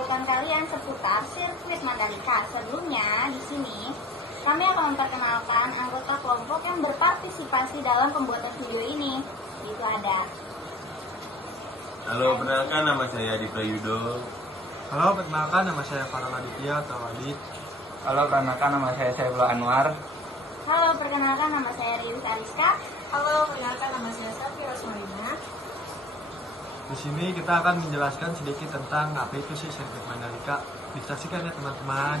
memberitahukan kalian seputar sirkuit Mandalika. Sebelumnya, di sini kami akan memperkenalkan anggota kelompok yang berpartisipasi dalam pembuatan video ini. Itu ada. Halo, perkenalkan nama saya Adi Prayudo. Halo, perkenalkan nama saya Farhan Aditya atau Adit. Halo, perkenalkan nama saya Saifullah Anwar. Halo, perkenalkan nama saya Riris Ariska. Halo, perkenalkan nama saya Safi Rosmarina. Di sini kita akan menjelaskan sedikit tentang apa itu sih sirkuit Mandalika. Disaksikan ya teman-teman.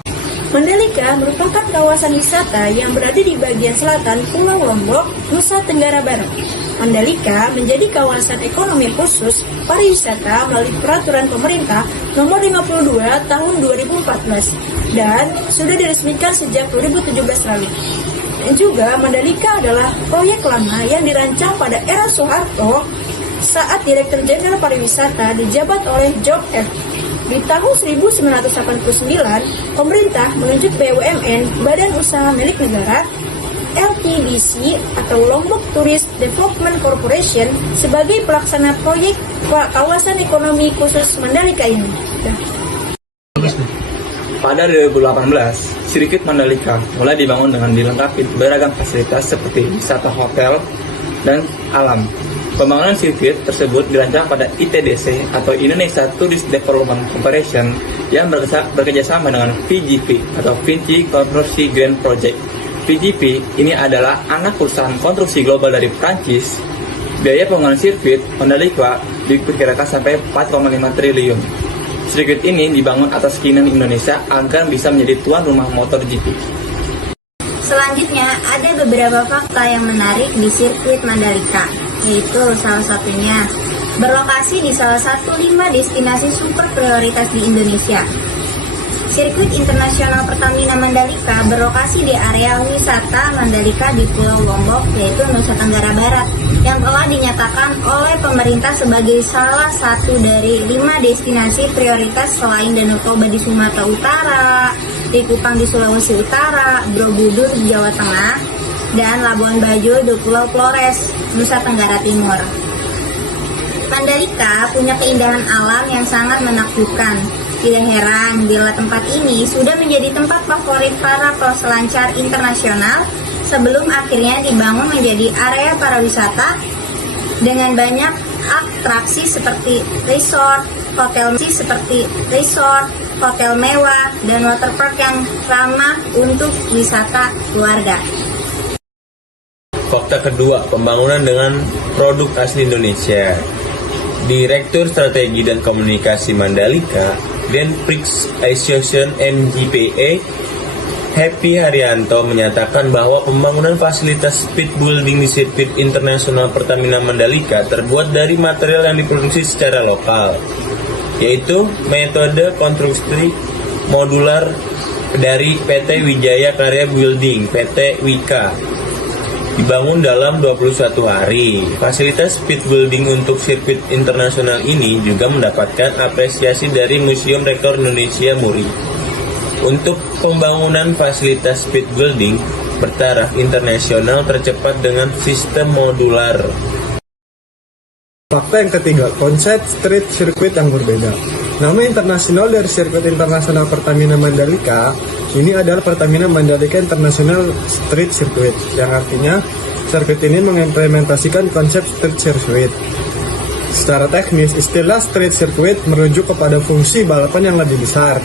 Mandalika merupakan kawasan wisata yang berada di bagian selatan Pulau Lombok, Nusa Tenggara Barat. Mandalika menjadi kawasan ekonomi khusus pariwisata melalui peraturan pemerintah nomor 52 tahun 2014 dan sudah diresmikan sejak 2017 lalu. Dan juga Mandalika adalah proyek lama yang dirancang pada era Soeharto saat Direktur Jenderal Pariwisata dijabat oleh John F. Di tahun 1989, pemerintah menunjuk BUMN Badan Usaha Milik Negara LTDC atau Lombok Tourist Development Corporation sebagai pelaksana proyek kawasan ekonomi khusus Mandalika ini. Pada 2018, sirkuit Mandalika mulai dibangun dengan dilengkapi beragam fasilitas seperti wisata hotel dan alam. Pembangunan sirkuit tersebut dirancang pada ITDC atau Indonesia Tourist Development Corporation yang bekerjasama dengan VGP atau Vinci Construction Grand Project. VGP ini adalah anak perusahaan konstruksi global dari Prancis. Biaya pembangunan sirkuit Mandalika diperkirakan sampai 4,5 triliun. Sirkuit ini dibangun atas keinginan Indonesia agar bisa menjadi tuan rumah motor GP. Selanjutnya, ada beberapa fakta yang menarik di sirkuit Mandalika, yaitu salah satunya berlokasi di salah satu 5 destinasi super prioritas di Indonesia. Sirkuit Internasional Pertamina Mandalika berlokasi di area wisata Mandalika di Pulau Lombok, yaitu Nusa Tenggara Barat, yang telah dinyatakan oleh pemerintah sebagai salah satu dari 5 destinasi prioritas selain Danau Toba di Sumatera Utara, Likupang di Sulawesi Utara, Borobudur di Jawa Tengah, dan Labuan Bajo di Pulau Flores, Nusa Tenggara Timur. Mandalika punya keindahan alam yang sangat menakjubkan. Tidak heran bila tempat ini sudah menjadi tempat favorit para peselancar internasional sebelum akhirnya dibangun menjadi area para wisata dengan banyak atraksi seperti resort, hotel mewah, dan waterpark yang ramah untuk wisata keluarga. Fakta kedua, pembangunan dengan produk asli Indonesia. Direktur Strategi dan Komunikasi Mandalika, Grand Prix Association MGPA, Happy Haryanto menyatakan bahwa pembangunan fasilitas speed building di sirkuit internasional Pertamina Mandalika terbuat dari material yang diproduksi secara lokal, yaitu metode konstruksi modular dari PT Wijaya Karya Building, PT Wika. Dibangun dalam 21 hari. Fasilitas speed building untuk sirkuit internasional ini juga mendapatkan apresiasi dari Museum Rekor Indonesia Muri. Untuk pembangunan fasilitas speed building bertaraf internasional tercepat dengan sistem modular. Fakta yang ketiga, konsep street circuit yang berbeda. Nama internasional dari sirkuit internasional Pertamina Mandalika ini adalah Pertamina Mandalika International Street Circuit, yang artinya sirkuit ini mengimplementasikan konsep street circuit. Secara teknis, istilah street circuit merujuk kepada fungsi balapan yang lebih besar.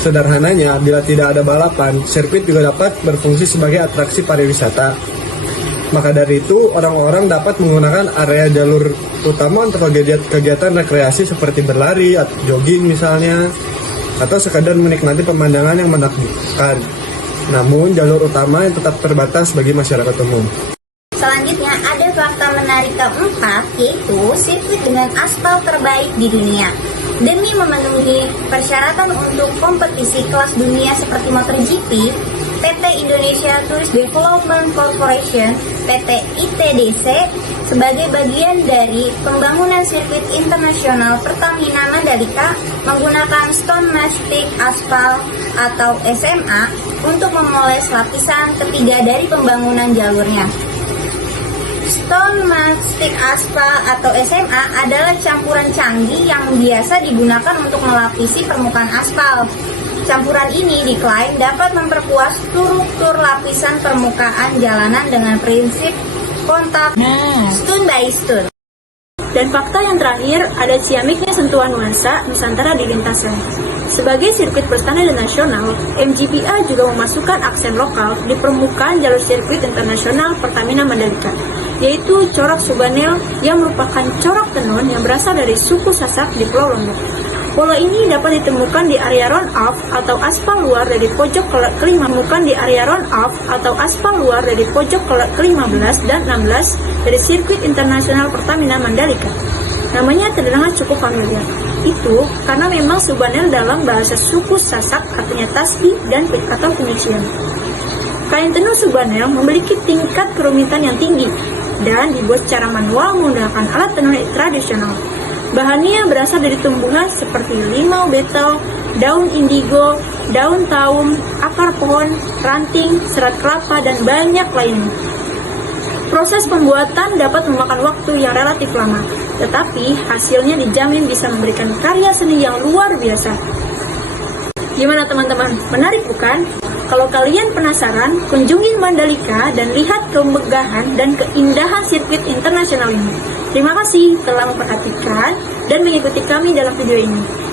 Sederhananya, bila tidak ada balapan, sirkuit juga dapat berfungsi sebagai atraksi pariwisata. Maka dari itu, orang-orang dapat menggunakan area jalur utama untuk kegiatan rekreasi seperti berlari, atau jogging misalnya, atau sekadar menikmati pemandangan yang menakjubkan. Namun, jalur utama yang tetap terbatas bagi masyarakat umum. Selanjutnya, ada fakta menarik keempat, yaitu sirkuit dengan aspal terbaik di dunia. Demi memenuhi persyaratan untuk kompetisi kelas dunia seperti MotoGP, PT Indonesia Tourist Development Corporation, PT ITDC, sebagai bagian dari pembangunan sirkuit internasional Pertamina Mandalika menggunakan Stone Mastic Asphalt atau SMA untuk memoles lapisan ketiga dari pembangunan jalurnya. Stone Mastic Asphalt atau SMA adalah campuran canggih yang biasa digunakan untuk melapisi permukaan aspal. Campuran ini diklaim dapat memperkuat struktur lapisan permukaan jalanan dengan prinsip kontak stone by stone. Dan fakta yang terakhir, ada ciamiknya sentuhan nuansa Nusantara di lintasan. Sebagai sirkuit berstandar nasional, MGPA juga memasukkan aksen lokal di permukaan jalur sirkuit internasional Pertamina Mandalika, yaitu corak Subanel yang merupakan corak tenun yang berasal dari suku Sasak di Pulau Lombok. Pola ini dapat ditemukan di area run-off atau aspal luar dari pojok ke-15 di area run-off atau aspal luar dari pojok ke-15 dan 16 dari sirkuit internasional Pertamina Mandalika. Namanya terdengar cukup familiar. Itu karena memang Subanel dalam bahasa suku Sasak artinya tasbih dan atau penyucian. Kain tenun Subanel memiliki tingkat kerumitan yang tinggi dan dibuat secara manual menggunakan alat tenun tradisional. Bahannya berasal dari tumbuhan seperti limau betel, daun indigo, daun taum, akar pohon, ranting, serat kelapa, dan banyak lainnya. Proses pembuatan dapat memakan waktu yang relatif lama, tetapi hasilnya dijamin bisa memberikan karya seni yang luar biasa. Gimana teman-teman? Menarik bukan? Kalau kalian penasaran, kunjungi Mandalika dan lihat kemegahan dan keindahan sirkuit internasional ini. Terima kasih telah memperhatikan dan mengikuti kami dalam video ini.